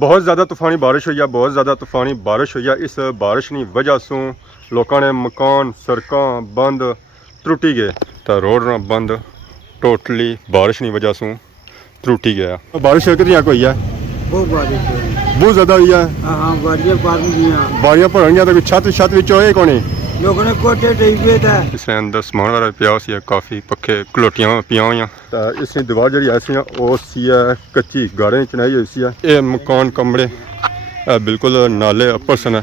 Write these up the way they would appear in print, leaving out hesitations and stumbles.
बहुत ज़्यादा तूफ़ानी बारिश हुई है, बहुत ज़्यादा तूफ़ानी बारिश हुई है। इस बारिश की वजह से लोगों ने मकान सड़कों बंद त्रुटी गए तो रोड ना बंद टोटली बारिश की वजह से त्रुटी गया। बारिश कितनी कोई है बहुत ज़्यादा हुई है। बारियां भरन गया तो छत छत होए कौन लोगों ने कोठे टेके थे इसने अंदर समान वाला पिया सी काफ़ी पखे खलोटियां पिया हुई तो इसकी दीवार जी ऐसी सी है कच्ची गाड़े चनाई हुई सी ये मकान कमरे बिल्कुल नाले अपर सन।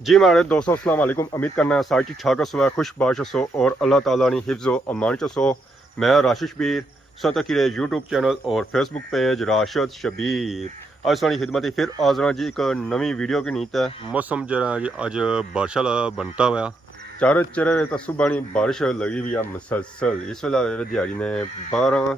जी हमारे दोस्तों अस्सलाम वालेकुम, उम्मीद करना है सारी ठीक ठाक सो खुश बाश सो और अल्लाह ताला ने हिफ्ज़ो अमान सो। मैं राशिश बीर सतकीरे यूट्यूब चैनल और फेसबुक पेज राशिद शबीर आज सारी खिदमत फिर आजरा जी एक नवी वीडियो की नीत है। मौसम जरा जी अज बारिश वाला बनता हुआ चारों चेहरे तो सुबह बारिश लगी हुई है मुसलसल। इस वेले दिहाड़ी ने 12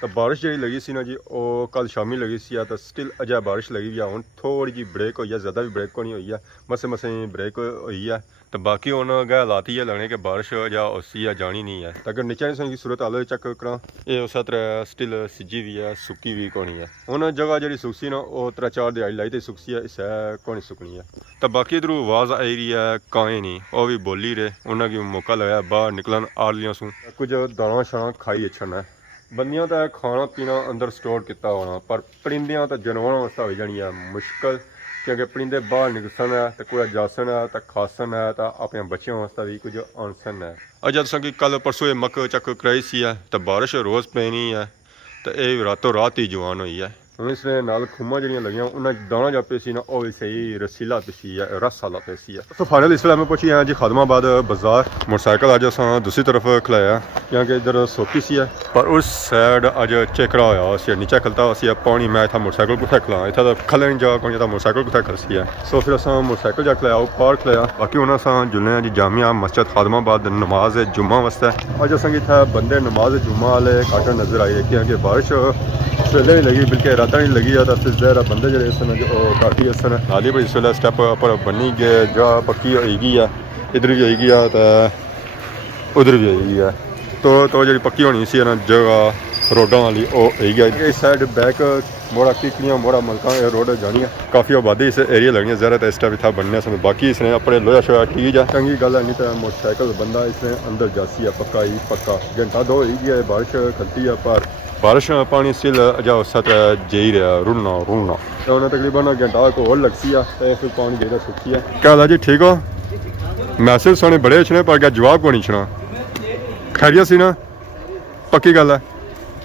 तो बारिश जी लगी सी ना जी वो कल शामी लगी सी तो स्टिल अजय बारिश लगी हुई है। हूँ थोड़ी जी ब्रेक हुई है, ज़्यादा भी ब्रेक को नहीं हुई है, मसे मसे ब्रेक हुई है तो बाकी हूँ गै हालात ही है लगने कि बारिश अजा उसी है जानी नहीं है। तो अगर नीचे की सूरत हाल चेक करा ये उस तरह स्टिल सिजी भी है सुक्की भी कोनी है। हूँ जगह जी सुकसी ना वो 3-4 दिहाड़ी लाई तो सुकसी है, इस कोनी सुकनी है। तो बाकी इधर आवाज़ आई रही है काएँ नहीं वो भी बोली रहे उन्होंने मौका लगा बाहर निकलन आलियां सू कुछ दाना शाना खाई अच्छन है। बंदियां तो खाना पीना अंदर स्टोर किया होना पर परिंदियां तो जानवरों वास्ते हो जानी है मुश्किल क्योंकि परिंदे बाहर निकसन है तो कोई जासन है तो खासन है तो अपने बच्चों वास्ते भी कुछ अनसन है। अज जैसा कि कल परसों मक चक कराई सी है तो बारिश रोज़ पैनी है तो यह रातों रात ही जवान हुई है। हूँ इसने नाल खुम्मा जड़ियाँ लगियाँ उन्हें दाना जा पे सी ना वो भी सही रसीला पेसी है रस वाला पेसी है। तो फाइनल इस मैं पहुंची हैं जी खादमाबाद बाजार मोटरसाइकिल अज अस दूसरी तरफ खिलाया यहाँ के इधर सोती सी है पर उस साइड अज चेकरा होया नीचे खलता हुआ पानी मैं इतना मोटरसाइकिल कुछ खिला इतना तो खल नहीं जा कोई मोटरसाइकिल कुछ खलसी है। सो फिर अस मोटरसाइकिल जा खिलाया पार खिलाया बाकी उन्हें अस जुलने जी जामिया मस्जिद खादमाबाद नमाज जुम्मा वास्ते अज अस इतना बंदे नमाज जुम्मा वाले काट नजर आई क्योंकि बारिश वेले नहीं लगी बल्कि रात नहीं लगी है तो फिर जरा बंदे जो सन जो काफ़ी सन नाली पर इस वे स्टैप पर बनी गए जा पक्की होगी है इधर भी होगी है तो उधर भी होगी है तो जी पक्की होनी सी ना जगह रोडों वाली होगी है। इस साइड बैक मोड़ा कीकड़ियाँ मोड़ा मलका रोड जानी है काफ़ी आबादी इस एरिया लगनी है ज़रा तो इस टाइप इतना बनने समय बाकी इसने अपने लोया शोया ठीक है चंगी गल है नहीं तो मोटरसाइकिल बंदा इसने अंदर जासी है पक्का ही पक्का घंटा दो होगी है बारिश खलती है पर बारिश पानी स्टिल अजा सत जी रहा रुड़ना रुड़ना तो उन्हें तकरीबन घंटा को और लगती है तो फिर पानी जेड़ा सुखी है। क्या हाल है जी ठीक हो? मैसेज सोने बड़े अच्छे पर क्या जवाब को नहीं छना खैरियत सी ना पक्की गल है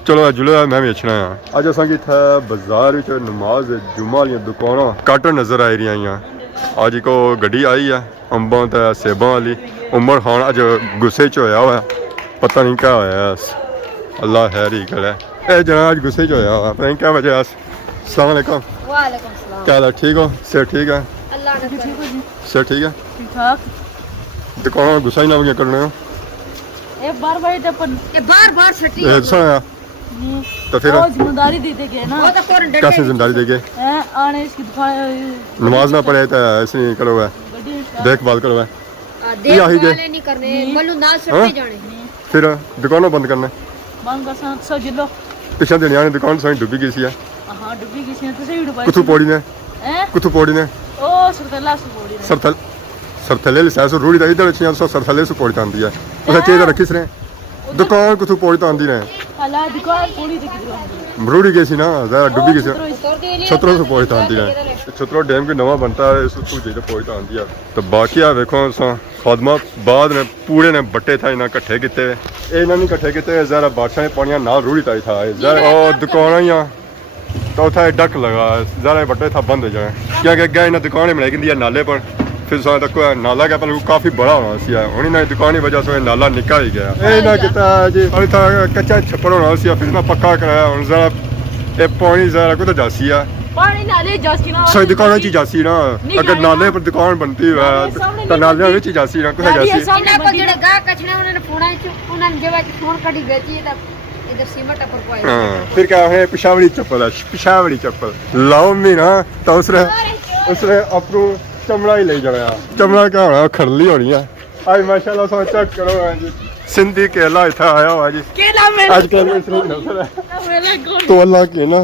चलो जुले मैं भी अच्छना हाँ। अज असा कि इतना बाजार नमाज जुम्मा वाली दुकाना कट नज़र आई रही अज को गड्डी आई है अंबों तो सेबों वाली उमर खान अज गुस्से च होया हुआ पता नहीं क्या होया अल्लाह खैर ही करे ए जना आज गुस्से च होया पता नहीं क्या वजह अस्सलाम वालेकुम क्या हाल है ठीक हो सेहत ठीक है सेहत ठीक है ठीक ठाक दुकान गुस्सा ही ना वगैरह करने हो बार छटी तो फिर जिम्मेदारी दे गए ना कैसे जिम्मेदारी देंगे आने इसकी दुकान नमाज ना पढ़े तो ऐसे नहीं करो देखभाल करो नहीं करने फिर दुकानों बंद करने बंद कर 100 किलो पिछले दिन यानी दुकान सारी डुबी गई सी हां डुबी गई सी तो सही डुबाई कुछ पौड़ी ने कुछ पौड़ी ने ओ सरतला से पौड़ी सरतल सरतले से रूढ़ी दा इधर अच्छी सरतले से पौड़ी आंदी है उसे चीज रखी सरे दुकान कुछ पौड़ी आंदी ने हला दुकान पौड़ी ते किधर रूढ़ी गई सी ना जरा डुबी गई सी छतरों से पौड़ी आंदी है छतरों डैम के नवा बनता है इस सूझे पौड़ी आंदी है। तो बाकी आ देखो खादमाबाद ने पूरे ने बट्टे था इन्हें कट्ठे किते इन्हें नहीं कट्ठे किते जरा बादशाह ने पानी नाल रूढ़ी ताई था जरा और दुकान ही तो उथा डक लगा जरा बट्टे था बंद हो जाए क्योंकि अगर इन्हें दुकानें बनाई गई नाले पर फिर तक नाला क्या पर काफ़ी बड़ा होना सी हूँ ना दुकान की वजह से नाला निका ही गया ना किता जी कच्चा छप्पड़ होना सी फिर ना पक्का कराया हूँ जरा ये पानी जरा कुछ जासी है पानी नाले जासी ना सही दुकान ची जासी ना अगर नाले पर दुकान बनती है तो नाले में जासी ना कुछ जासी ना को जेड़े गा कछने उन्होंने फोड़ा उन्होंने जेवा की फोन कटी बेची है इधर सीमेंट पर कोई फिर क्या है पिशावड़ी चप्पल है पिशावड़ी चप्पल लाओ में ना तो उसने अपनों चमड़ा ही ले जाना चमड़ा क्या होना खरली होनी है आज माशाल्लाह चेक करो ਸਿੰਧੀ ਕੇਲਾ ਇੱਥੇ ਆਇਆ ਹੋਇਆ ਜੀ केला मेरा ਅੱਜ ਕੱਲ੍ਹ ਇਸ ਨੂੰ ਨਸਲ ਹੈ मेरा गोल ਤੋਲਾ ਕੇ ਨਾ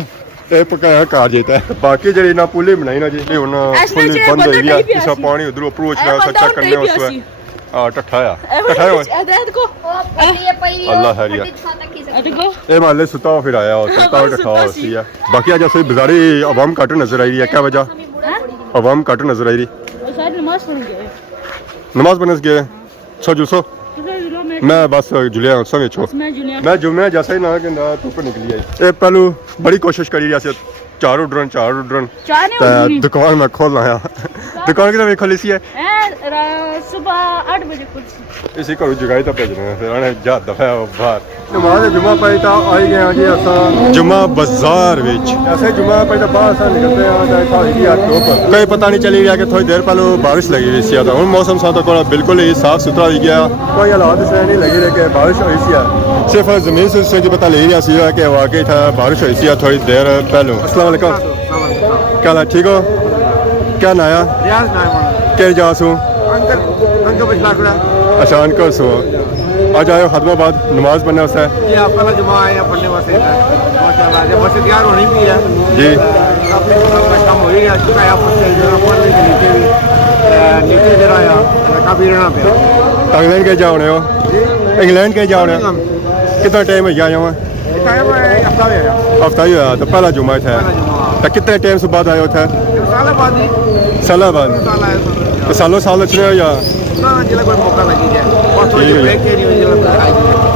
ਇਹ ਪਕਾਇਆ ਘਰ ਜੇ ਤਾਂ ਬਾਕੀ ਜਿਹੜੀ ਨਾ ਪੁਲੀ ਬਣਾਈ ਨਾ ਜੀ ਇਹ ਹੁਣ ਅਸਲ 'ਚ ਪੁਲੀ ਬੰਦ ਬੰਦਾ ਹੋਈ ਆ ਨਹੀਂ ਪਿਆ ਇਸਾ ਸੀ। ਪਾਣੀ ਉਧਰੋਂ ਅਪਰੋਚ ਇਹ ਨਾਲ ਬੰਦਾ ਸੱਚਾ ਹੁਣ ਕਰਨੇ ਨਹੀਂ ਉਸ ਪਿਆ ਵੇ ਸੀ। ਆ ਟੱਠਾ ਆ ਟੱਠਾ ਹੋਇਆ देखो अल्लाह हरिया। देखो ਇਹ ਮਾਲੇ ਸੁੱਤਾ ਹੋਇਆ ਫਿਰ ਆਇਆ ਉਹ ਸੁੱਤਾ ਹੋਇਆ ਟੱਠਾ ਹੋਇਆ ਸੀ ਆ ਬਾਕੀ ਅੱਜ ਅਸੀਂ ਬਾਜ਼ਾਰੀ ਆਵਾਮ ਘੱਟ ਨਜ਼ਰ ਆਈ ਰਹੀ ਹੈ ਕਿਆ ਵਜ੍ਹਾ आवाम घट नजर आई रही सारी नमाज पढ़ गए नमाज पढ़ने गए सो जुलसो मैं बस जुलिया सब छो मैं जूनियर मैं जुम्मे जैसे ही ना कहना धुप निकली आई ए पहलू बड़ी कोशिश करी रही चार उडरन चाय नहीं होगी दुकान में खोल आया दुकान कितने बजे खोली सी है सुबह 8 बजे कुछ इसी घरों जगाई तो भेजना फिर उन्हें जा दफा बाहर नमाज जुम्मा पढ़ी तो आई गए जी असा जुम्मा बाजार विच ऐसे जुम्मा पढ़ी तो बाहर असा निकलते हैं खाई दी आठ पर कोई पता नहीं चली गया कि थोड़ी देर पहले बारिश लगी हुई सी तो हूँ मौसम सा तो बिल्कुल ही साफ सुथरा हो गया कोई हालात इसलिए नहीं लगी रही कि बारिश हुई सी सिर्फ जमीन से उससे पता लग रहा सी कि वाकई था बारिश हुई सी थोड़ी देर पहले अस्सलाम वालेकुम क्या हाल है ठीक हो क्या नाया क्या जासू अच्छा अंकल सो आज आयो हदमाबाद नमाज पढ़ने वास्ते ये आपका जुमा आया पढ़ने वास्ते माशाल्लाह जब बस तैयार होनी भी है जी काफी काम हो ही गया चुका है आपको जरा पढ़ने के नीचे जरा आया काफी रहना पे इंग्लैंड के जाओने हो इंग्लैंड के जाओने कितना टाइम हो गया यहाँ टाइम हफ्ता हो गया हफ्ता ही हुआ तो पहला जुमा था तो कितने टाइम से बाद आयो थे साल बाद ही साल बाद साल आया तो सालों साल चले हो या ना जिला कोई मौका लगी जाए और थोड़ी ठीक है। ब्रेक के नहीं जिला आई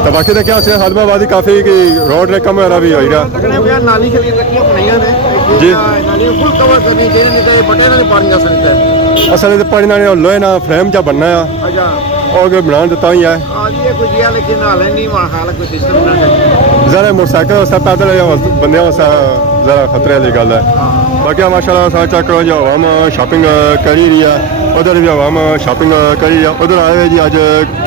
तो बाकी तो क्या से हदमाबाद ही काफी की रोड रे कम हो रहा भी हो रहा लगने भैया नाली के लिए रखी बनाइया ने जी। नाली फुल कवर करनी चाहिए नहीं तो ये बटे ना पानी जा सकता है असल में पढ़ना नहीं लोहे ना फ्रेम जा बनना है अच्छा और बना देता ही है आज ये कुछ दिया लेकिन हाल नहीं वहाँ हाल कोई सिस्टम ना है जरा मोटरसाइकिल वास्ते पैदल बंदे वास्ते जरा खतरे वाली गल है बाकी माशाल्लाह सा चेक करो जो हम शॉपिंग करी रही है उधर भी हम शॉपिंग करी रही है उधर आए हुए जी अज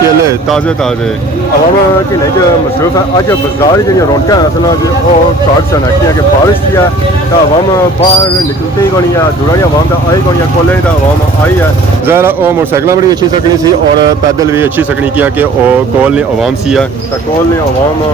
केले ताज़े ताज़े हम किले च मसरूफ है अज बाजार जी रौनक असल घट सन है कि बारिश की है तो हम बाहर निकलते ही कोनी है दूर आवाम तो आई कोनी है कोले तो आवाम आई है ज़रा वो मोटरसाइकिल बड़ी अच्छी सकनी सी और पैदल भी अच्छी सकनी किया कि कोल ने आवाम सी है तो कोल ने आवाम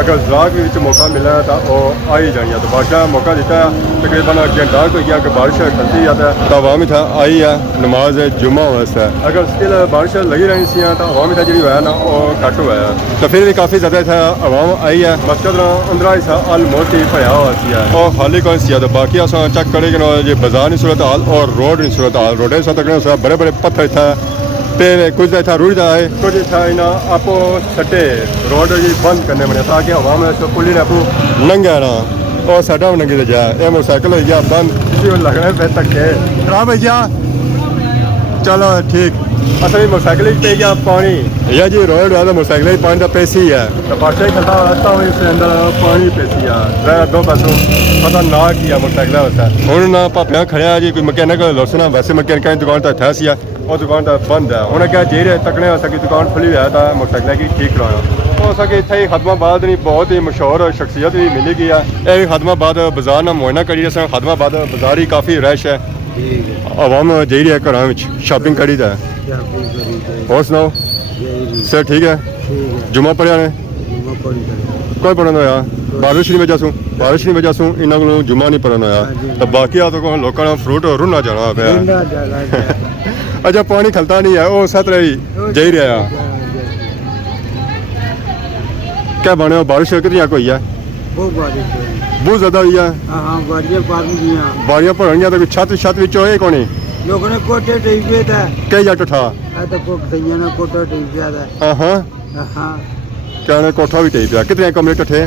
अगर ज़राग भी मौका मिला है तो वो आ ही जाइए तो बादशाह मौका देता है तकरीबन घंटा को गया कि बारिश खलती जाता है तो आवाम था आई है नमाज जुम्मा वास्ते अगर स्टिल बारिश लगी रही सी तो आवाम था जी है ना वो घट हुआ है तो फिर भी काफ़ी ज़्यादा था आवाम आई है मस्जिद अंदर हिस्सा ऑलमोस्ट ही भया हुआ सी है और खाली कौन सी है तो बाकी अस चेक करेंगे जी बाजार की सूरत हाल और रोड की सूरत हाल रोड तक बड़े बड़े पत्थर था पे कुछ था रुड़ता है कुछ था इना आपो छटे रोड जी बंद करने बने ताकि आवाम पुलिस ने अपू नंगे ना और साडा भी नंगी जाए ये मोटरसाइकिल हो गया बंद किसी को लग रहा है धक्के खराब भैया चलो ठीक असल में मोटरसाइकिल पे गया पानी या जी रोड है तो मोटरसाइकिल पानी का पैसी है तो बादशाह खड़ा रहता हूँ इसके अंदर पानी पैसी है जरा दो पैसों पता ना किया मोटरसाइकिल होता है हूँ ना पापिया खड़े जी कोई मकैनिक लोसना वैसे मकैनिक की दुकान तो थे सी है और दुकान तो बंद है उन्हें क्या जेरे तकने हो सकी दुकान खुली हुई है तो मोटरसाइकिल की ठीक कराया हो सके इतने ही खदमाबाद नहीं बहुत ही मशहूर शख्सियत भी मिली गई है यह खदमाबाद बाजार ना मुआयना करी सन खदमाबाद बाजार ही काफ़ी रश है आवाम जी रही है घर शॉपिंग करी है और सुनाओ सर ठीक है जुम्मा पढ़िया ने कोई पढ़न होया बारिश की वजह सू इन्हों को जुम्मा नहीं पढ़न होया तो बाकी आ तो लोगों ने फ्रूट रुना जाना पाया अच्छा पानी खलता नहीं है वो सत रही जी रहा क्या बने बारिश कितनी कोई है बहुत ज्यादा हुई है बारियां भरन गया तो छत छत होए कौन लोगों ने कोटे टीपे था कई जट ठा तो कईया ने कोटा टीपया था हाँ हाँ क्या ने कोठा भी टेप कितने कमरे कट्ठे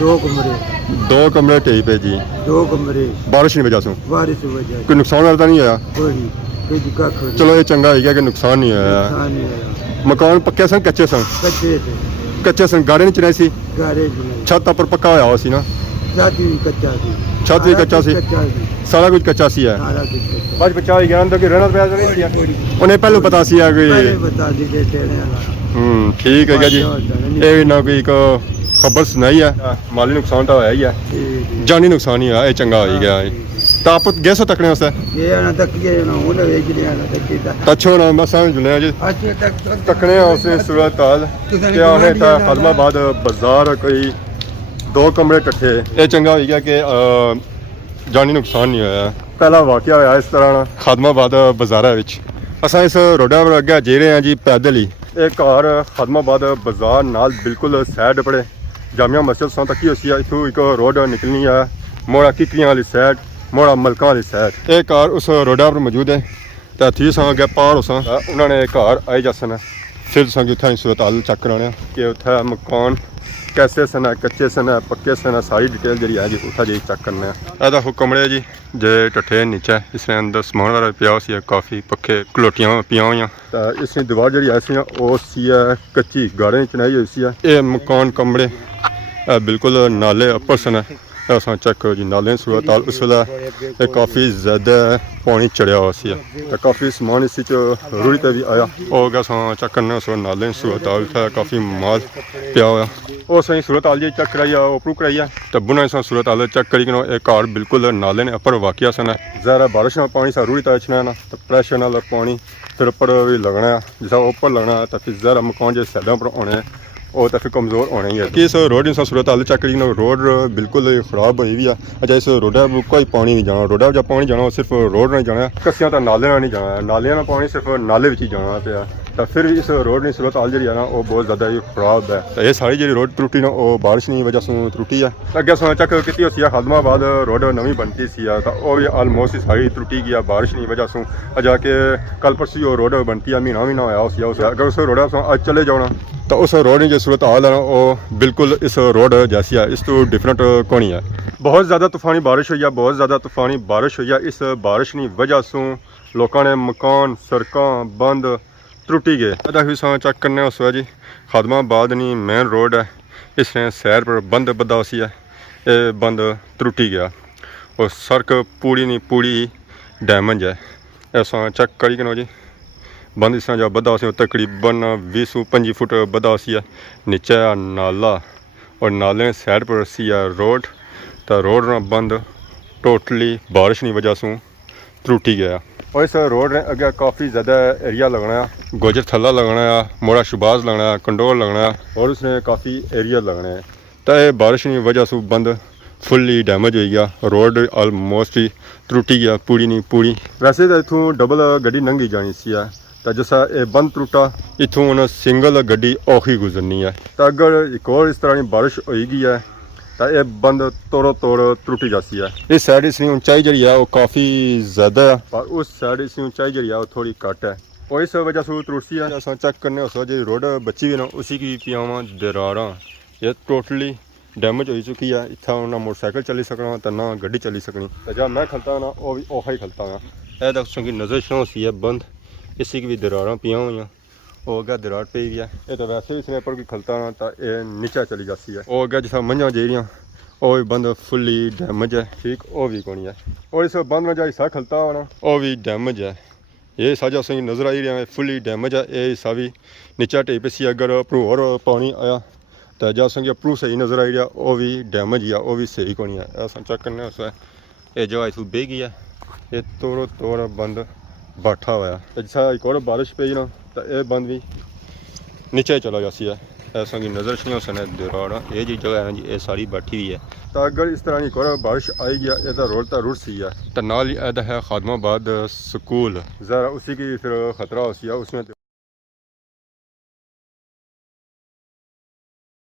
2 कमरे टेप है जी 2 कमरे बारिश की वजह से बारिश की वजह कोई नुकसान वाला नहीं होया कोई दिक्कत नहीं चलो ये चंगा हो गया कि नुकसान नहीं होया मकान पक्के सन कच्चे सन कच्चे थे कच्चे सन गाड़े नहीं चढ़ाई सी गारे में छत पर पक्का होया सी ना छत भी कच्चा थी छत भी कच्चा सी सारा कुछ कच्चा सी है सारा कुछ कच्चा बच बचा ही गया अंदर की रहना पे नहीं किया उन्हें पहले पता सी है पहले कि बता दीजिए तेरे वाला ठीक है जी ये ना कोई खबर सुनाई है माली नुकसान तो होया ही है ठीक है जानी नुकसान ही है ये चंगा हो ही गया है तो आप गए सो तकने वास्ते ये ना तक ये ना उन्हें वेच लिया ना तक ये अच्छो ना मैं समझ लिया जी अच्छे तक तकने वास्ते सूरत हाल क्या है था खादमाबाद बाजार कोई 2 कमरे इकट्ठे ये चंगा हो गया कि जानी नुकसान नहीं होया पहला वाकया होया इस तरह खादमाबाद बाजारा विच असां इस रोडा पर अगे जे रहे हैं जी पैदल ही एक घर खादमाबाद बाजार नाल बिल्कुल साइड पड़े जामिया मस्जिद सों तक ही उसी इथों एक रोड निकलनी है मोड़ा किकरियां वाली साइड मोड़ा मलका वाली साइड एक घर उस रोडा पर मौजूद है तो थी सौ अगे पार उस उन्होंने घर आई जासन फिर तुसें उत्थें सूरत हाल चेक कराने कि उत्थें मकान कैसे सन कच्चे सन पक्के सन सारी डिटेल जी है जी उत्थें जी चेक करने एदा कमरे जी जे टट्ठे नीचे इसने अंदर समान वगैरह पिया सी काफ़ी पक्के कलोटियां पिया हुई तो इसकी दीवार जी ऐसी वो सी है कच्ची गाड़े चनाई हुई सी ये मकान कमरे बिल्कुल नाले अपर सन असां चेक करो जी नाले सूरत हाल उस वेले काफ़ी ज़्यादा पानी चढ़िया हुआ सी तो काफ़ी समान इस रूढ़ी ते भी आया और असां चेक करने उस नाले सूरत हाल काफ़ी माल पिया हुआ और सही सूरत हाल जी चेक कराइए उपरू कराइए तो बुना असां सूरत हाल चेक करी कि एक घर बिल्कुल नाले ने अपर वाकिया सन ज़्यादा बारिश ना पानी सा रूढ़ी तछना ना तो प्रेशर नाल पानी फिर उपर भी लगना जिस उपर लगना तो फिर ज़्यादा मकान जो साइडों पर होने वो तो फिर कमज़ोर होने ही है कि इस रोड इंसान सूरत हाल चेक करी रोड बिल्कुल ख़राब हुई भी है अच्छा इस रोडा पर कोई पानी नहीं जाना रोडा जब पानी जाना सिर्फ रोड नहीं जाना कस्सियां तो नाले नहीं जाना नालियां में पानी सिर्फ नाले ही जाना पाया तो फिर इस रोड की सूरत हाल जी है ना वो बहुत ज़्यादा ही ख़राब है तो ये सारी जी रोड त्रुटी ना वो बारिश की वजह से त्रुटी है अगे अस चेक की खादमाबाद रोड नवी बनती सी तो वो भी आलमोस्ट सारी त्रुटी गई बारिश की वजह से जाके कल परसों वो रोड बनती है महीना होया अगर उस रोड अज चले जाना तो उस रोड की जो सूरत हाल है वो बिल्कुल इस रोड जैसी है इस तो डिफरेंट कोनी है बहुत ज़्यादा तूफानी बारिश हुई है बहुत ज़्यादा तूफानी बारिश हुई है इस बारिश की वजह से लोगों ने मकान सड़कों बंद त्रुटी गए अदा भी चेक करने उस जी खादमाबाद नी मेन रोड है इसने सैर पर बंद बदा सी है ये बंद त्रुटी गया और सड़क पूरी नहीं पूरी डैमेज है ऐसा चेक करी कि जी बंद इस तरह जो बदा सी तकरीबन 20-25 फुट बदा सी है नीचे नाला और नाले साइड पर सी है रोड तो रोड ना बंद टोटली बारिश की वजह से त्रुटी गया और इस रोड ने अगे काफ़ी ज़्यादा एरिया लगना है गोजर थला लगना है मोड़ा शुबाज लगना है कंडोर लगना है और उसने काफ़ी एरिया लगना है तो ये बारिश की वजह से बंद फुल्ली डैमेज हो गया रोड आलमोस्ट ही त्रुटी गया पूरी नहीं पूरी वैसे तो इतों डबल गड्डी लंघी जानी सी है तो जैसा ये बंद टुटा इतों हम सिंगल गड्डी औखी गुजरनी है तो अगर एक और इस तरह की बारिश होगी है तो यह बंद तोड़ो तोड़ त्रुटी जाती है इस साइड इसकी ऊंचाई जी है वो काफ़ी ज़्यादा है पर उस साइड इसकी ऊंचाई जी है वो थोड़ी घट है और इस वजह से त्रुटती है अस चेक करने उस जो रोड बची हुई ना उसी की पियावा दरारा ये टोटली डैमेज हो चुकी है इतना ना मोटरसाइकिल चली सकना तो ना गड्डी चली सकनी तो जब मैं खलता ना वो भी औखा ही खलता हाँ यह दसों की नज़र शो सी है बंद इसी की भी दरारा पिया हुई वो अगर दरार पे गया ये तो वैसे भी स्नैपर की खलता ना तो ये नीचे चली जाती है वो अगर जिस मंझा जेरियाँ वो भी बंद फुल्ली डैमेज है ठीक वो भी कौन है और इस बंद में जो हिस्सा खलता होना वो भी डैमेज है ये साझा सही नज़र आई रहा है फुल्ली डैमेज है ये हिस्सा भी नीचा टेप सी अगर अपरू और पानी आया तो जा संगे अपरू सही नज़र आई रहा वो भी डैमेज है वो भी सही कौन है ऐसा चेक करने उस ये जगह इतू बह गई है ये तोड़ो तोड़ बंद बैठा हुआ है जैसा एक और बारिश पे ना तो ये बंद भी नीचे चला जाती है ऐसा की नज़र नहीं हो सकता दरारा ये जी जगह है जी ये सारी बैठी हुई है तो अगर इस तरह की एक और बारिश आई गया ये रोड तो रुट सी है तो नाल है खादमाबाद स्कूल ज़रा उसी की फिर ख़तरा हो सी है उसमें